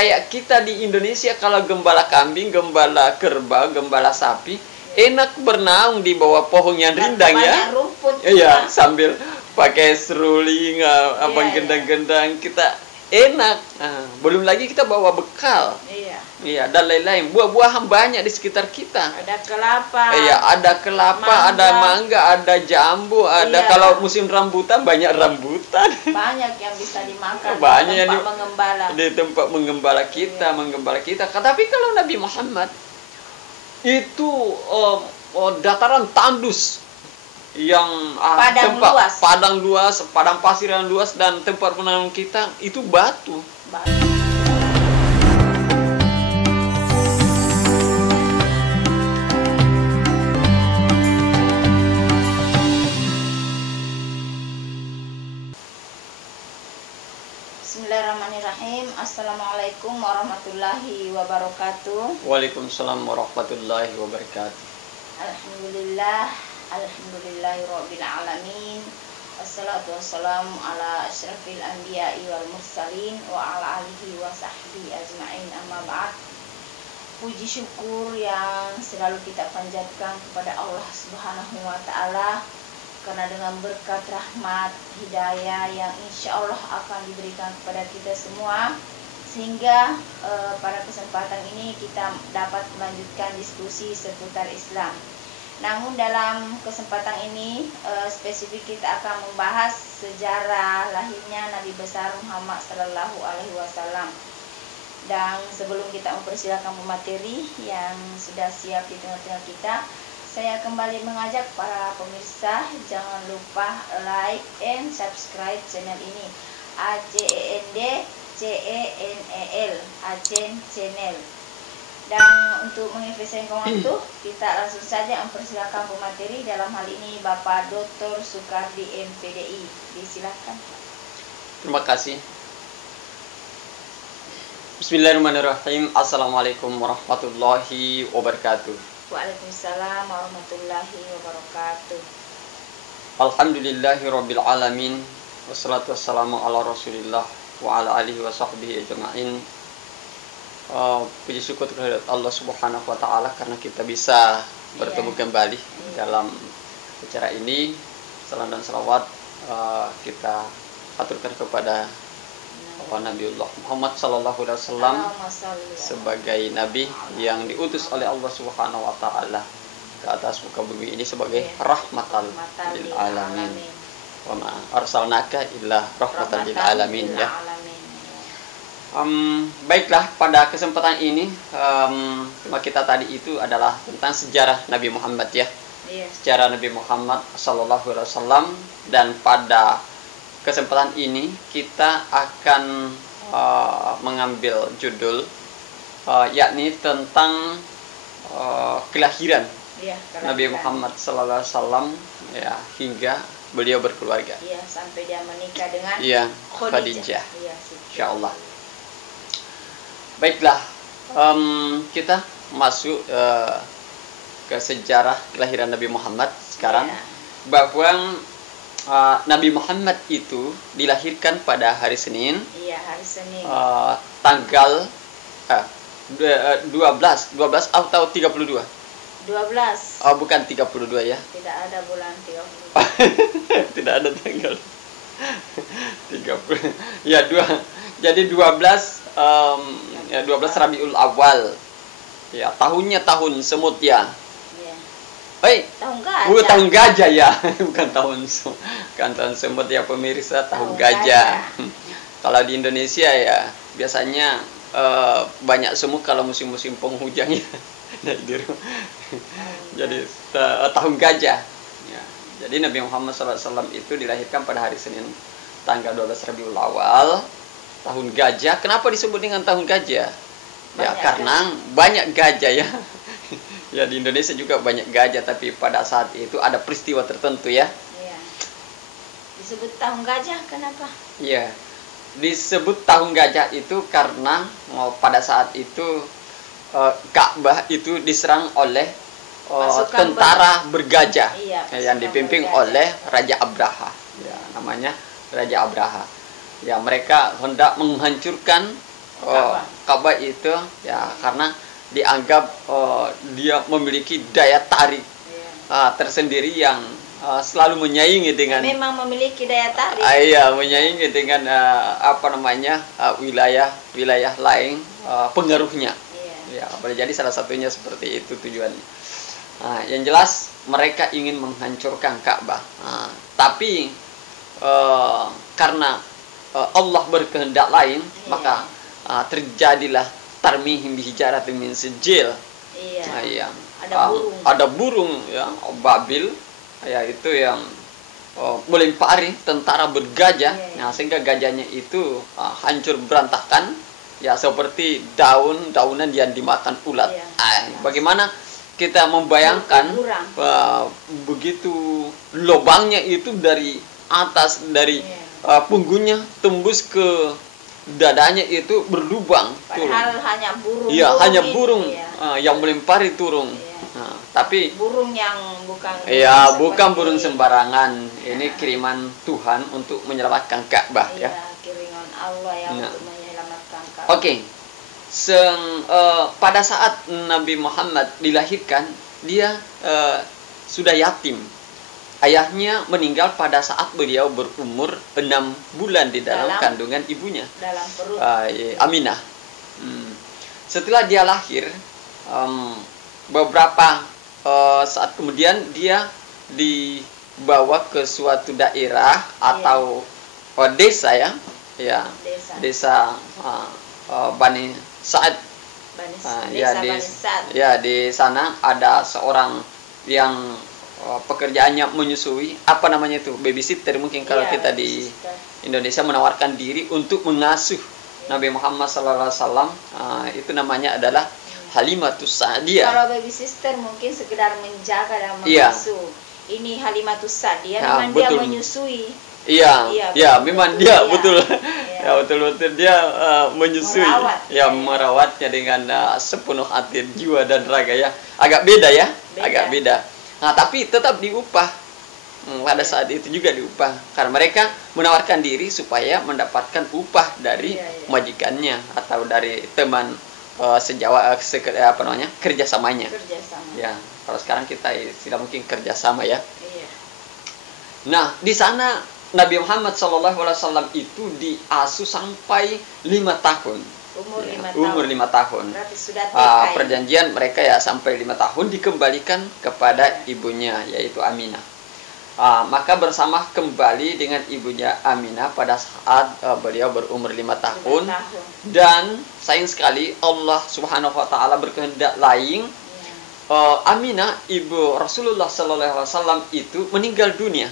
kayak kita di Indonesia kalau gembala kambing, gembala kerbau, gembala sapi, enak bernaung di bawah pohon yang rindang ya. Rumput Iya, sambil pakai seruling, Iya. gendang-gendang kita enak. Belum lagi kita bawa bekal. Iya, dan lain-lain. Buah-buahan banyak di sekitar kita. Ada kelapa. Iya, ada kelapa, ada mangga, ada jambu, ada kalau musim rambutan banyak rambutan. Banyak yang bisa dimakan Banyak di yang tempat mengembala. Di tempat menggembala kita. Tapi kalau Nabi Muhammad itu dataran tandus yang padang luas, padang pasir yang luas, dan tempat penanam kita itu batu. Bismillahirrahmanirrahim. Assalamualaikum warahmatullahi wabarakatuh. Waalaikumsalam warahmatullahi wabarakatuh. Alhamdulillah, alhamdulillahirabbil alamin. Wassalatu wassalamu ala asyrafil anbiya'i wal mursalin wa ala alihi wa sahbihi ajma'in, amma ba'd. Puji syukur yang selalu kita panjatkan kepada Allah Subhanahu wa taala, karena dengan berkat rahmat hidayah yang insya Allah akan diberikan kepada kita semua, sehingga pada kesempatan ini kita dapat melanjutkan diskusi seputar Islam. Namun dalam kesempatan ini spesifik kita akan membahas sejarah lahirnya Nabi besar Muhammad Sallallahu Alaihi Wasallam. Dan sebelum kita mempersilakan pemateri yang sudah siap di tengah-tengah kita, saya kembali mengajak para pemirsa jangan lupa like and subscribe channel ini, AJEND CENEL, AJEN Channel. Dan untuk menginvestasikan waktu, kita langsung saja mempersilakan pemateri, dalam hal ini Bapak Dr. Sukardi MPDI. Disilakan. Terima kasih. Bismillahirrahmanirrahim. Assalamualaikum warahmatullahi wabarakatuh. Waalaikumsalam warahmatullahi wabarakatuh. Alhamdulillahirabbil alamin. Wassalatu wassalamu ala Rasulillah wa ala alihi wa sahbihi ajma'in. Puji syukur kepada Allah Subhanahu wa taala karena kita bisa bertemu kembali dalam acara ini. Salam dan salawat kita aturkan kepada Nabiullah Muhammad sallallahu alaihi wasallam sebagai nabi yang diutus oleh Allah Subhanahu wa taala ke atas muka bumi ini sebagai rahmatan lil alamin. Wa ma arsalnaka illa rahmatan lil alamin ya. Baiklah, pada kesempatan ini tema kita tadi itu adalah tentang sejarah Nabi Muhammad ya. Sejarah Nabi Muhammad sallallahu alaihi wasallam, dan pada kesempatan ini kita akan mengambil judul yakni tentang kelahiran Nabi Muhammad sallallahu alaihi wasallam ya, hingga beliau berkeluarga. Sampai dia menikah dengan Khadijah. Insyaallah. Baiklah, kita masuk ke sejarah kelahiran Nabi Muhammad sekarang. Bahwa Nabi Muhammad itu dilahirkan pada hari Senin. Hari Senin. Tanggal 12 atau 32? 12. Oh, bukan 32 ya. Tidak ada bulan 32. Tidak ada tanggal 30. Ya, jadi 12 Rabiul Awal. Ya, tahunnya tahun semut ya. Tahun gajah. Tahun gajah ya, bukan tahun semut ya pemirsa, tahun gajah. Kalau di Indonesia ya biasanya banyak semut kalau musim-musim penghujan ya. Jadi tahun gajah. Ya. Jadi Nabi Muhammad SAW itu dilahirkan pada hari Senin tanggal 12 Rabiul Awal, tahun gajah. Kenapa disebut dengan tahun gajah? Ya karena banyak gajah ya. Ya, di Indonesia juga banyak gajah, tapi pada saat itu ada peristiwa tertentu ya. Disebut tahun gajah kenapa? Iya. Disebut tahun gajah itu karena pada saat itu Ka'bah itu diserang oleh tentara bergajah yang dipimpin oleh Raja Abraha. Ya, namanya Raja Abraha. Ya, mereka hendak menghancurkan Ka'bah itu ya karena dianggap dia memiliki daya tarik tersendiri yang selalu menyaingi dengan memang memiliki daya tarik. Iya, menyaingi dengan wilayah lain pengaruhnya. Ya, boleh jadi salah satunya seperti itu tujuannya. Yang jelas mereka ingin menghancurkan Ka'bah. Tapi karena Allah berkehendak lain, maka terjadilah tarmihim bihijaratin min sijil. Iya. Ada burung ya, babil, yaitu yang melempari tentara bergajah, sehingga gajahnya itu hancur berantakan, ya seperti daunan yang dimakan ulat. Bagaimana kita membayangkan begitu lubangnya itu dari atas, dari punggungnya tembus ke dadanya itu berlubang. Padahal hanya burung. Iya, hanya burung yang melempari turun. Tapi burung yang bukan. Iya, bukan burung sembarangan. Ini kiriman Tuhan untuk menyelamatkan Ka'bah ya. Kiriman Allah yang untuk menyelamatkan Ka'bah. Oke. Pada saat Nabi Muhammad dilahirkan, dia sudah yatim. Ayahnya meninggal pada saat beliau berumur 6 bulan di dalam kandungan ibunya. Dalam perut. Aminah. Setelah dia lahir, beberapa saat kemudian dia dibawa ke suatu daerah atau desa ya. Desa Bani Sa'ad. Di sana ada seorang yang pekerjaannya menyusui, apa namanya itu, babysitter mungkin kalau kita di Indonesia, menawarkan diri untuk mengasuh Nabi Muhammad SAW. Itu namanya adalah Halimatus Sa'diyah. Kalau babysitter mungkin sekedar menjaga dan mengasuh. Ini Halimatus Sa'diyah, memang dia menyusui. Memang dia betul. Betul dia menyusui, merawatnya dengan sepenuh hati, jiwa dan raga ya. Agak beda ya, agak beda. Tapi tetap diupah. Pada saat itu juga diupah karena mereka menawarkan diri supaya mendapatkan upah dari majikannya atau dari teman kerjasamanya. Ya, kalau sekarang kita tidak mungkin kerjasama ya. Nah, di sana Nabi Muhammad SAW itu diasuh sampai 5 tahun. Umur 5 tahun. Perjanjian mereka ya sampai 5 tahun dikembalikan kepada ibunya, yaitu Aminah. Maka bersama kembali dengan ibunya Aminah pada saat beliau berumur 5 tahun. Dan sayang sekali Allah Subhanahu wa taala berkehendak lain. Aminah ibu Rasulullah SAW itu meninggal dunia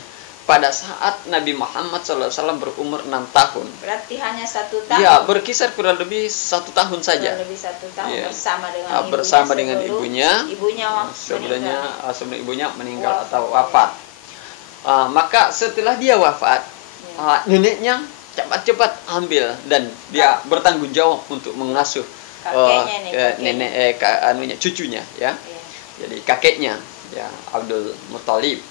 pada saat Nabi Muhammad SAW berumur 6 tahun. Berarti hanya 1 tahun. Ya, berkisar kurang lebih 1 tahun saja. Kurang lebih 1 tahun bersama dengan ibunya. Sebelum ibunya meninggal atau wafat. Maka setelah dia wafat, neneknya cepat-cepat ambil dan dia bertanggung jawab untuk mengasuh cucunya ya. Jadi kakeknya ya, Abdul Muthalib.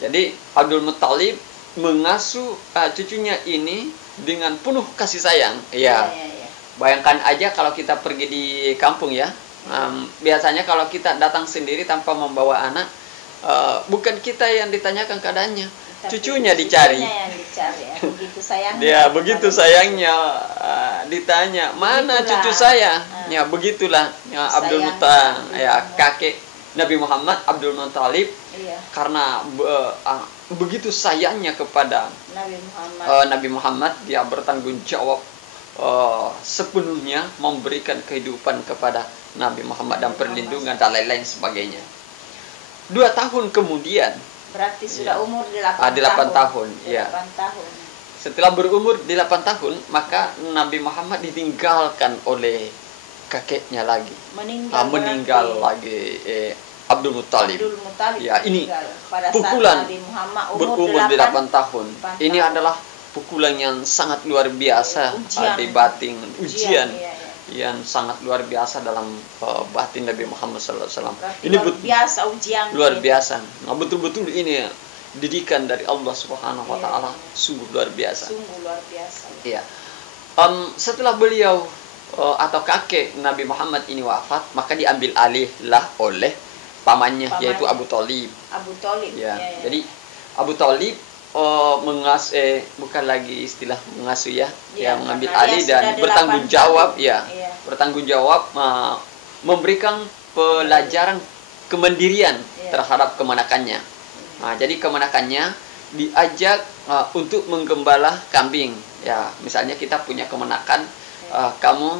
Jadi Abdul Muthalib mengasuh cucunya ini dengan penuh kasih sayang. Bayangkan aja kalau kita pergi di kampung ya. Biasanya kalau kita datang sendiri tanpa membawa anak, bukan kita yang ditanyakan keadaannya, cucunya dicari. Begitu sayangnya. Dia begitu sayangnya ditanya, "Mana cucu saya?" Ya, begitulah ya, Abdul Muthalib, ya kakek Nabi Muhammad Abdul Muthalib. Karena begitu sayangnya kepada Nabi Muhammad, dia bertanggung jawab sepenuhnya memberikan kehidupan kepada Nabi Muhammad dan perlindungan dan lain-lain sebagainya. 2 tahun kemudian, berarti sudah umur 8 tahun. Ya. Setelah berumur 8 tahun, maka Nabi Muhammad ditinggalkan oleh kakeknya lagi. Meninggal lagi. Abdul Muthalib. Ya, ini pukulan berumur 8 tahun. Ini adalah pukulan yang sangat luar biasa di batin, ujian yang sangat luar biasa dalam batin Nabi Muhammad SAW. Ini biasa ujian. Luar biasa. Nah, betul-betul ini didikan dari Allah Subhanahu wa taala, sungguh luar biasa. Sungguh luar biasa. Iya. Setelah beliau atau kakek Nabi Muhammad ini wafat, maka diambil alihlah oleh pamannya, yaitu Abu Thalib. Abu Thalib. Ya. Jadi Abu Thalib bukan lagi istilah mengasuh ya, yang mengambil alih dan bertanggung jawab ya. Bertanggung jawab memberikan pelajaran kemandirian terhadap kemenakannya. Nah, jadi kemenakannya diajak untuk menggembala kambing. Ya, misalnya kita punya kemenakan, kamu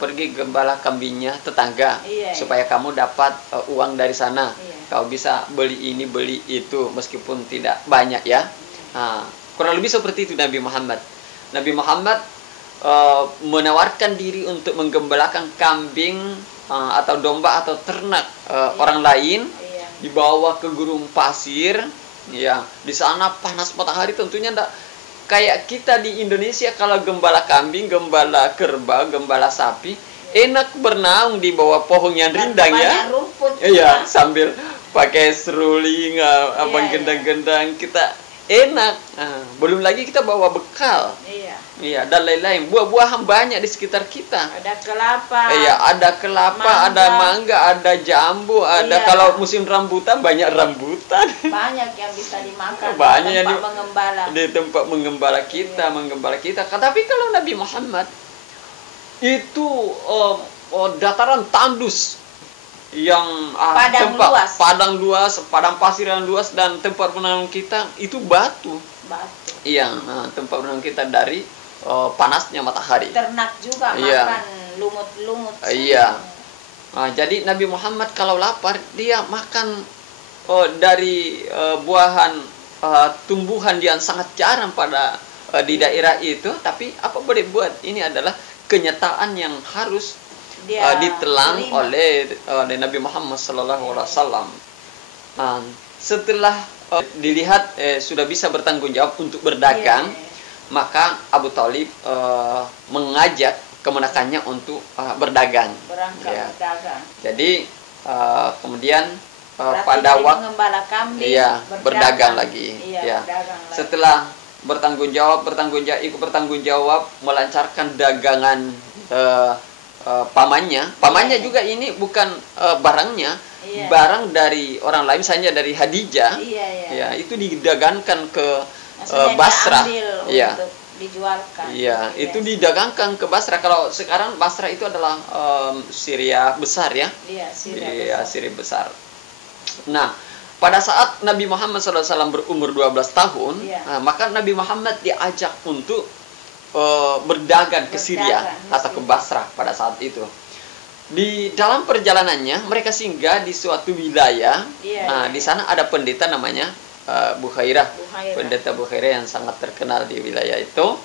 pergi gembala kambingnya tetangga supaya kamu dapat uang dari sana. Kau bisa beli ini beli itu meskipun tidak banyak ya. Nah, kurang lebih seperti itu Nabi Muhammad. Nabi Muhammad menawarkan diri untuk menggembalakan kambing atau domba atau ternak orang lain, dibawa ke gurun pasir. Ya, di sana panas matahari, tentunya enggak kayak kita di Indonesia. Kalau gembala kambing, gembala kerbau, gembala sapi, enak bernaung di bawah pohon yang rindang ya. Iya, sambil pakai seruling, gendang-gendang, kita enak. Belum lagi kita bawa bekal. Iya, dan lain-lain. Buah-buahan banyak di sekitar kita. Ada kelapa. Iya, ada kelapa, ada mangga, ada jambu, ada kalau musim rambutan banyak rambutan. Banyak yang bisa dimakan. Banyak di tempat mengembala. Di tempat menggembala kita. Tapi kalau Nabi Muhammad itu dataran tandus yang padang luas, padang pasir yang luas, dan tempat penanam kita itu batu. Iya, tempat penanam kita dari panasnya matahari. Ternak juga makan lumut-lumut. Iya. Jadi Nabi Muhammad kalau lapar dia makan dari buahan tumbuhan yang sangat jarang pada di daerah itu. Tapi apa boleh buat, ini adalah kenyataan yang harus ditelan oleh Nabi Muhammad SAW. Setelah dilihat sudah bisa bertanggung jawab untuk berdagang, maka Abu Thalib mengajak kemenakannya untuk berdagang. Berdagang. Jadi kemudian pada waktu berdagang lagi. Setelah bertanggung jawab, ikut bertanggung jawab, melancarkan dagangan pamannya juga ini bukan barangnya, barang dari orang lain, misalnya dari Khadijah. Ya, itu didagangkan ke Basrah. Untuk dijualkan. Itu didagangkan ke Basrah. Kalau sekarang Basrah itu adalah Syria besar ya. Syria besar. Nah, pada saat Nabi Muhammad SAW berumur 12 tahun, maka Nabi Muhammad diajak untuk berdagang ke Syria atau ke Basrah pada saat itu. Di dalam perjalanannya mereka singgah di suatu wilayah. Di sana ada pendeta namanya Bukhairah. Pendeta Bukhairah yang sangat terkenal di wilayah itu.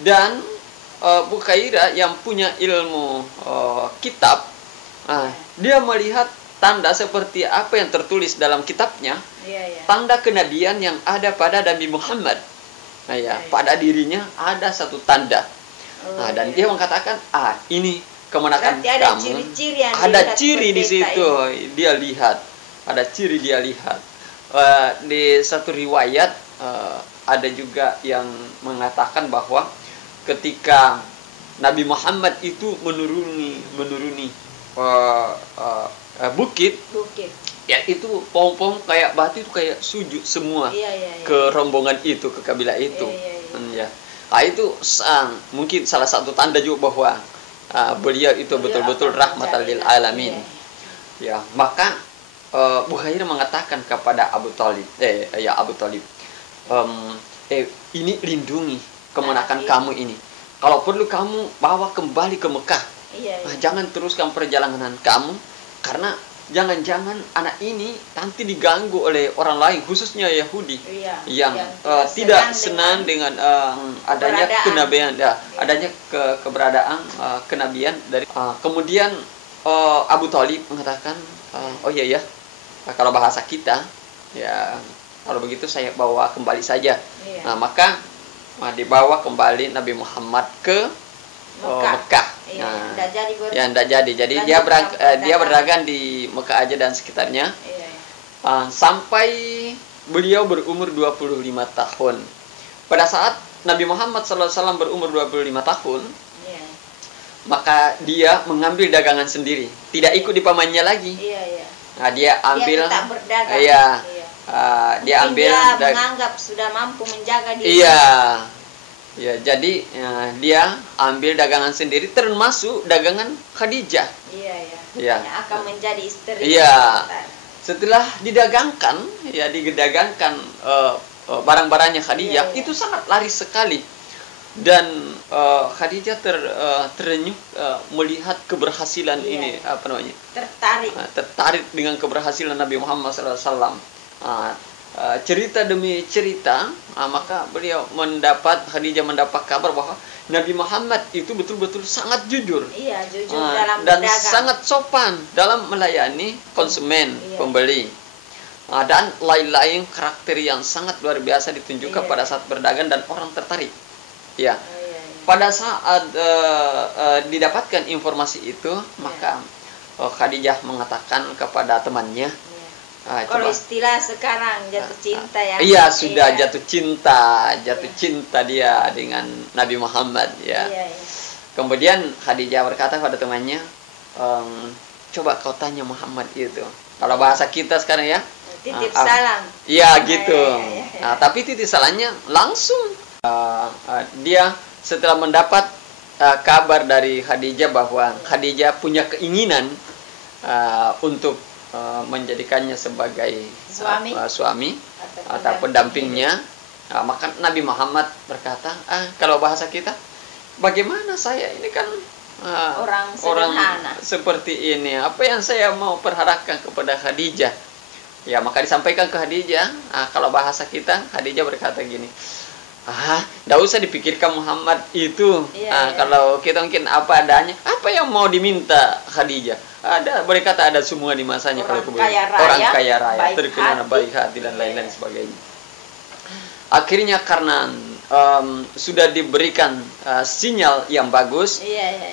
Dan Bukhairah yang punya ilmu kitab, dia melihat tanda seperti apa yang tertulis dalam kitabnya, tanda kenabian yang ada pada Nabi Muhammad. Pada dirinya ada satu tanda. Dan dia mengatakan, ini kemenakan kamu. Ada ciri di situ. Dia lihat. Ada ciri dia lihat. Di satu riwayat ada juga yang mengatakan bahwa ketika Nabi Muhammad itu menuruni bukit, ya itu pohon-pohon kayak batu itu kayak sujud semua ke rombongan itu, ke kabilah itu. Itu mungkin salah satu tanda juga bahwa beliau itu betul-betul rahmatan lil alamin. Maka Bukhairah mengatakan kepada Abu Thalib, ini lindungi kemenakan kamu ini. Kalau perlu kamu bawa kembali ke Mekah. Jangan teruskan perjalanan kamu, karena jangan-jangan anak ini nanti diganggu oleh orang lain, khususnya Yahudi yang tidak senang dengan adanya kenabian, adanya keberadaan kenabian dari. Kemudian Abu Thalib mengatakan, kalau bahasa kita, kalau begitu saya bawa kembali saja. Maka dibawa kembali Nabi Muhammad ke Mekah. Tidak jadi. Jadi dia berdagang di Mekah aja dan sekitarnya. Sampai beliau berumur 25 tahun. Pada saat Nabi Muhammad SAW berumur 25 tahun, maka dia mengambil dagangan sendiri, tidak ikut di pamannya lagi. Iya, iya. Nah, dia ambil, Dia tetap berdagang. iya, dia Mungkin ambil, dia menganggap sudah mampu menjaga diri. iya, ya, jadi dia ambil dagangan sendiri, termasuk dagangan Khadijah. Iya, iya. Iya. Yang akan menjadi istri. Iya. Setelah didagangkan, ya didagangkan barang-barangnya Khadijah, Iya, iya. itu sangat laris sekali. Dan Khadijah terenyuh melihat keberhasilan Iya, ini, iya. apa namanya? Tertarik. Dengan keberhasilan Nabi Muhammad SAW. Cerita demi cerita, maka Khadijah mendapat kabar bahwa Nabi Muhammad itu betul-betul sangat jujur. Iya, jujur dalam Dan berdagang. sangat sopan dalam melayani konsumen, Iya. pembeli. Dan lain-lain karakter yang sangat luar biasa ditunjukkan Iya. pada saat berdagang dan orang tertarik. Ya. Oh, iya, iya. Pada saat didapatkan informasi itu, maka Khadijah mengatakan kepada temannya, Kalau istilah sekarang jatuh cinta ya. iya, sudah jatuh cinta dia dengan Nabi Muhammad, ya. Iya, iya. Kemudian Khadijah berkata pada temannya, coba kau tanya Muhammad itu. Kalau bahasa kita sekarang ya, Titip salam. iya gitu. Iya. Tapi titip salamnya langsung. Dia setelah mendapat kabar dari Khadijah bahwa Khadijah punya keinginan untuk menjadikannya sebagai suami atau pendampingnya, maka Nabi Muhammad berkata, kalau bahasa kita, bagaimana saya ini kan Orang sederhana. seperti ini, apa yang saya mau perharapkan kepada Khadijah? Ya, maka disampaikan ke Khadijah. Kalau bahasa kita, Khadijah berkata gini, tidak usah dipikirkan Muhammad itu. Iya. Kalau kita mungkin apa adanya, apa yang mau diminta Khadijah? Boleh kata ada semua di masanya. Orang kalau kaya raya, terkenal baik hati dan lain-lain sebagainya. Akhirnya karena sudah diberikan sinyal yang bagus,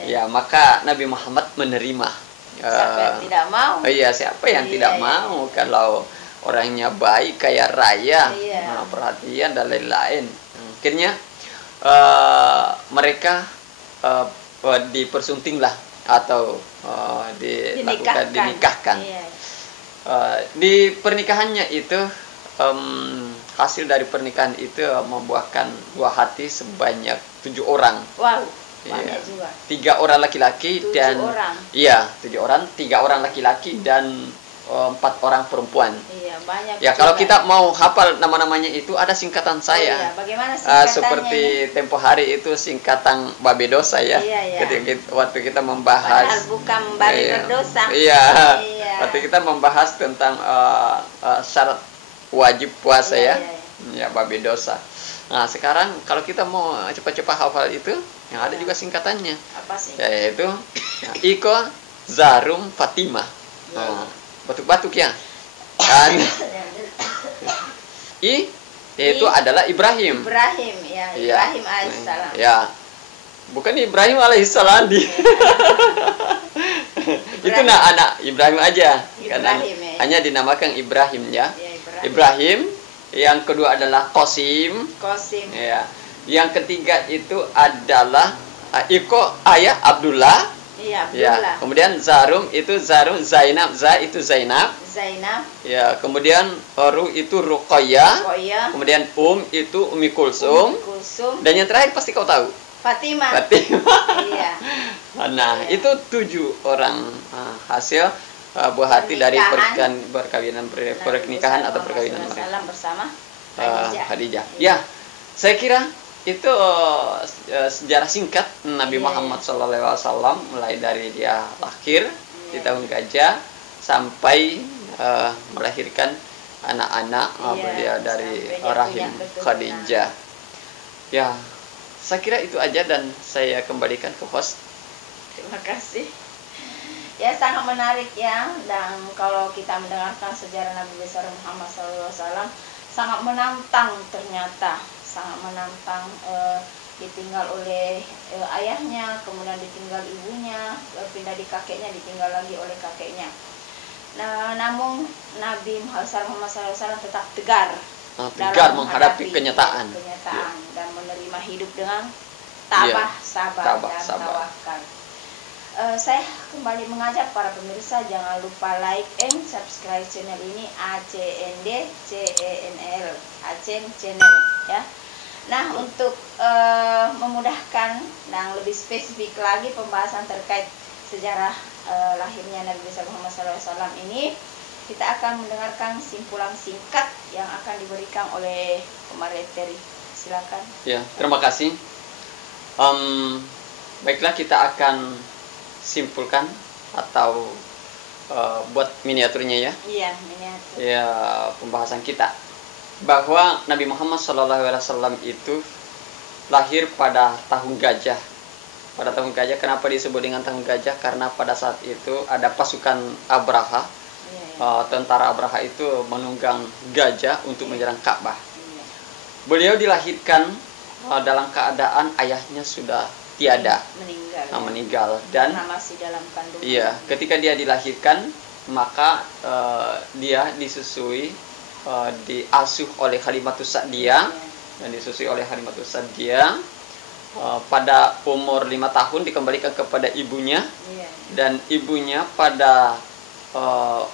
ya maka Nabi Muhammad menerima. Siapa yang tidak mau? Iya, siapa yang tidak mau kalau orangnya baik, kaya raya, perhatian dan lain-lain. Akhirnya mereka dipersuntinglah atau dinikahkan. Di pernikahannya itu, hasil dari pernikahan itu membuahkan buah hati sebanyak 7 orang. Wow, banyak juga. 3 orang laki-laki dan 7 orang. Iya, 7 orang, 3 orang laki-laki dan 4 orang perempuan. Iya, banyak. Ya, kalau kita mau hafal nama-namanya itu ada singkatan saya. Iya, bagaimana singkatannya? Seperti tempo hari itu singkatan Babedosa ya. Iya. Waktu kita membahas. Padahal bukan bari berdosa. Iya. Waktu kita membahas tentang syarat wajib puasa ya. Ya, Babedosa. Nah, sekarang kalau kita mau cepat-cepat hafal itu, yang ada juga singkatannya. Apa sih? Yaitu Iko Zarum Fatimah. Batuk-batuk ya. Dan itu adalah Ibrahim. Ibrahim alaihissalam. Ya. Bukan Ibrahim alaihissalam itu anak Ibrahim aja. Hanya dinamakan Ibrahim ya. Ibrahim. Yang kedua adalah Qasim. Ya. Yang ketiga itu adalah Iko ayah Abdullah. Iya, Abdullah. Ya, kemudian Zarum itu Zainab, itu Zainab. Ya, kemudian Ru itu Ruqayyah. Kemudian itu Ummi Kulsum. Dan yang terakhir pasti kau tahu. Fatimah. Iya. Nah, itu 7 orang hasil buah hati dari pernikahan atau perkawinan mereka bersama Khadijah. Ya, saya kira itu sejarah singkat Nabi Muhammad SAW, mulai dari dia lahir di tahun gajah sampai melahirkan anak-anak beliau dari rahim Khadijah. Ya, saya kira itu aja dan saya kembalikan ke host. Terima kasih. Ya, sangat menarik ya. Dan kalau kita mendengarkan sejarah Nabi besar Muhammad SAW, sangat menantang ternyata. Sangat menantang, ditinggal oleh ayahnya, kemudian ditinggal ibunya, pindah di kakeknya, ditinggal lagi oleh kakeknya. Nah, namun Nabi Muhammad SAW tetap tegar dalam menghadapi kenyataan dan menerima hidup dengan tabah, sabar dan tawakal. Saya kembali mengajak para pemirsa jangan lupa like and subscribe channel ini ACND CENL Acen Channel ya. Nah, untuk memudahkan dan lebih spesifik lagi pembahasan terkait sejarah lahirnya Nabi besar Muhammad SAW ini, kita akan mendengarkan simpulan singkat yang akan diberikan oleh Komareteri. Silakan. Ya, terima kasih. Baiklah, kita akan simpulkan atau buat miniaturnya ya. Iya, miniatur. Ya, pembahasan kita bahwa Nabi Muhammad SAW itu lahir pada tahun gajah. Pada tahun gajah, kenapa disebut dengan tahun gajah? Karena pada saat itu ada pasukan Abraha. Tentara Abraha itu menunggang gajah untuk menyerang Ka'bah. Beliau dilahirkan dalam keadaan ayahnya sudah tiada, meninggal dan masih dalam kandungan. Iya, ketika dia dilahirkan maka dia disusui, diasuh oleh Halimatus Sa'diyah dan disusui oleh Halimatus Sa'diyah. Pada umur 5 tahun dikembalikan kepada ibunya, dan ibunya pada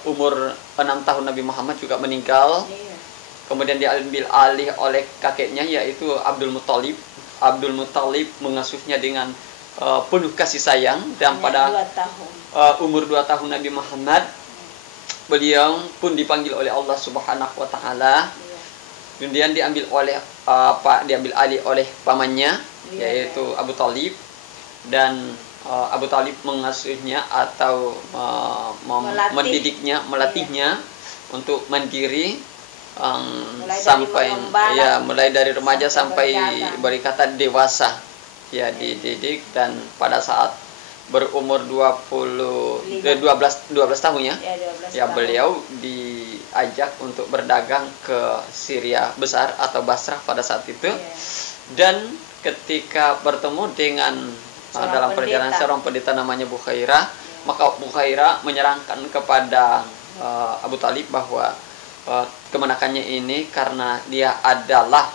umur 6 tahun Nabi Muhammad juga meninggal. Kemudian diambil alih oleh kakeknya yaitu Abdul Muthalib. Abdul Muthalib mengasuhnya dengan penuh kasih sayang, dan pada umur 2 tahun Nabi Muhammad beliau pun dipanggil oleh Allah Subhanahu wa taala. Kemudian diambil alih oleh pamannya yaitu Abu Thalib, dan Abu Thalib mengasuhnya atau mendidiknya, melatihnya untuk mandiri sampai mulai dari remaja sampai berkata dewasa ya, dididik, dan pada saat berumur 12 tahun ya, beliau diajak untuk berdagang ke Syria besar atau Basrah pada saat itu. Dan ketika bertemu dengan dalam perjalanan seorang pendeta namanya Bukhairah, maka Bukhairah menyerangkan kepada Abu Thalib bahwa kemenakannya ini karena dia adalah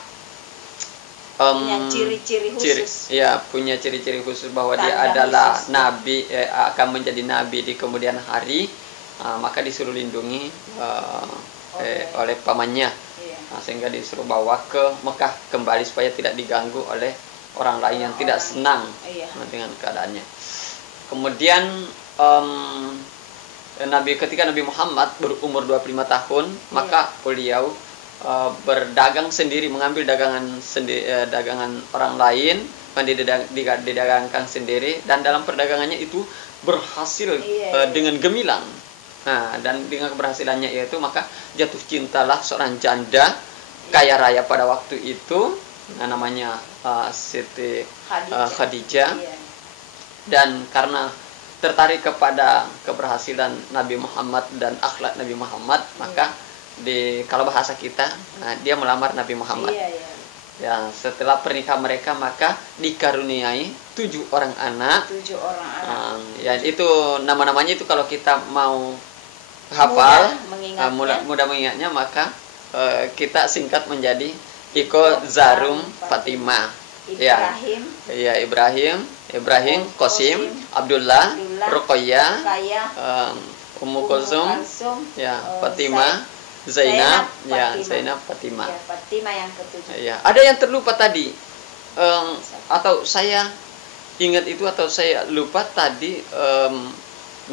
punya ciri-ciri khusus. Punya ciri-ciri khusus bahwa dia adalah khusus, nabi, akan menjadi nabi di kemudian hari, maka disuruh lindungi oleh pamannya, sehingga disuruh bawa ke Mekah kembali supaya tidak diganggu oleh orang lain yang tidak senang dengan keadaannya. Kemudian ketika Nabi Muhammad berumur 25 tahun, maka beliau berdagang sendiri, mengambil dagangan orang lain, didagangkan sendiri, dan dalam perdagangannya itu berhasil dengan gemilang. Nah, dan dengan keberhasilannya itu maka jatuh cintalah seorang janda kaya raya pada waktu itu, namanya Siti Khadijah. Dan karena tertarik kepada keberhasilan Nabi Muhammad dan akhlak Nabi Muhammad, maka kalau bahasa kita, dia melamar Nabi Muhammad. Ya, setelah pernikahan mereka maka dikaruniai 7 orang anak. Ya, itu nama-namanya itu kalau kita mau hafal, mudah mengingatnya, maka kita singkat menjadi Iko, Zarum, Fatimah. Ibrahim, Qasim, Abdullah, Ruqayyah, Ummu Kulsum, Fatimah, Zainab, Fatimah. Fatimah yang ke-7. Ada yang terlupa tadi, atau saya ingat itu atau saya lupa tadi.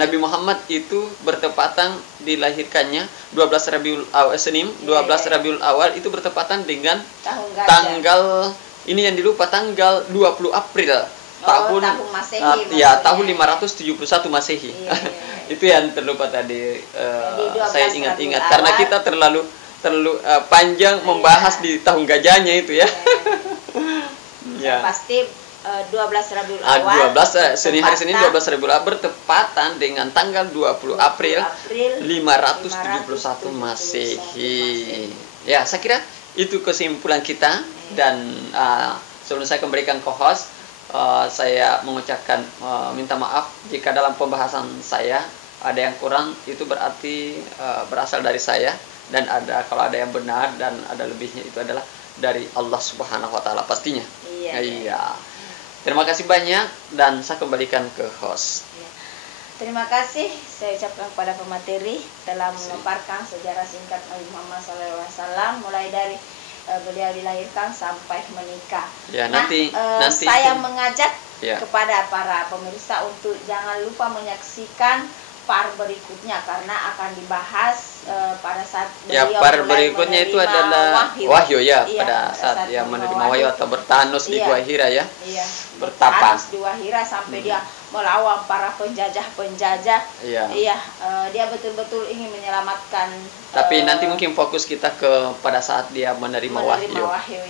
Nabi Muhammad itu bertepatan dilahirkannya 12 Rabiul Awal, Senin 12 Rabiul Awal itu bertepatan dengan tanggal ini yang dilupa, tanggal 20 April tahun Masehi, tahun 571 Masehi. Itu yang terlupa tadi. Saya ingat-ingat karena kita terlalu panjang membahas di tahun gajahnya itu ya. Pasti 12 Rabiul Awal. Hari Senin 12 Rabiul Awal bertepatan dengan tanggal 20 April 571 Masehi. Ya, saya kira itu kesimpulan kita. Dan sebelum saya kembalikan ke host, saya mengucapkan minta maaf jika dalam pembahasan saya ada yang kurang. Itu berarti berasal dari saya, dan kalau ada yang benar dan ada lebihnya itu adalah dari Allah Subhanahu wa taala pastinya. Iya. Terima kasih banyak, dan saya kembalikan ke host. terima kasih saya ucapkan kepada pemateri telah memaparkan sejarah singkat Nabi Muhammad SAW mulai dari beliau dilahirkan sampai menikah. Ya, nah, nanti saya mengajak ya, kepada para pemirsa untuk jangan lupa menyaksikan part berikutnya karena akan dibahas pada saat ya, beliau part mulai berikutnya itu menerima adalah wahyu ya, iya, pada saat dia menerima wahyu atau bertanus di iya, Gua Hira ya. Iya, bertapa bertanus di Gua Hira sampai dia melawan para penjajah-penjajah. Iya. Iya, dia betul-betul ingin menyelamatkan. Tapi nanti mungkin fokus kita ke pada saat dia menerima wahyu.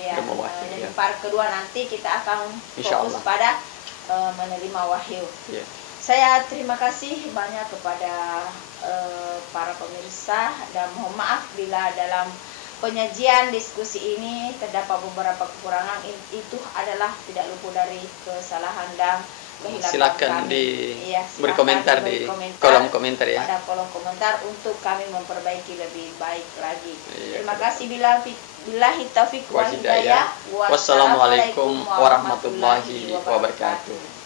Ya. Jadi ya. part kedua nanti kita akan fokus pada menerima wahyu. Iya. Saya terima kasih banyak kepada para pemirsa dan mohon maaf bila dalam penyajian diskusi ini terdapat beberapa kekurangan. Itu adalah tidak luput dari kesalahan dan kehilapan silakan kami. Silakan berkomentar di kolom komentar ya. Pada kolom komentar untuk kami memperbaiki lebih baik lagi. Iya, terima kasih billahi taufiq wal hidayah. Wassalamualaikum warahmatullahi wabarakatuh.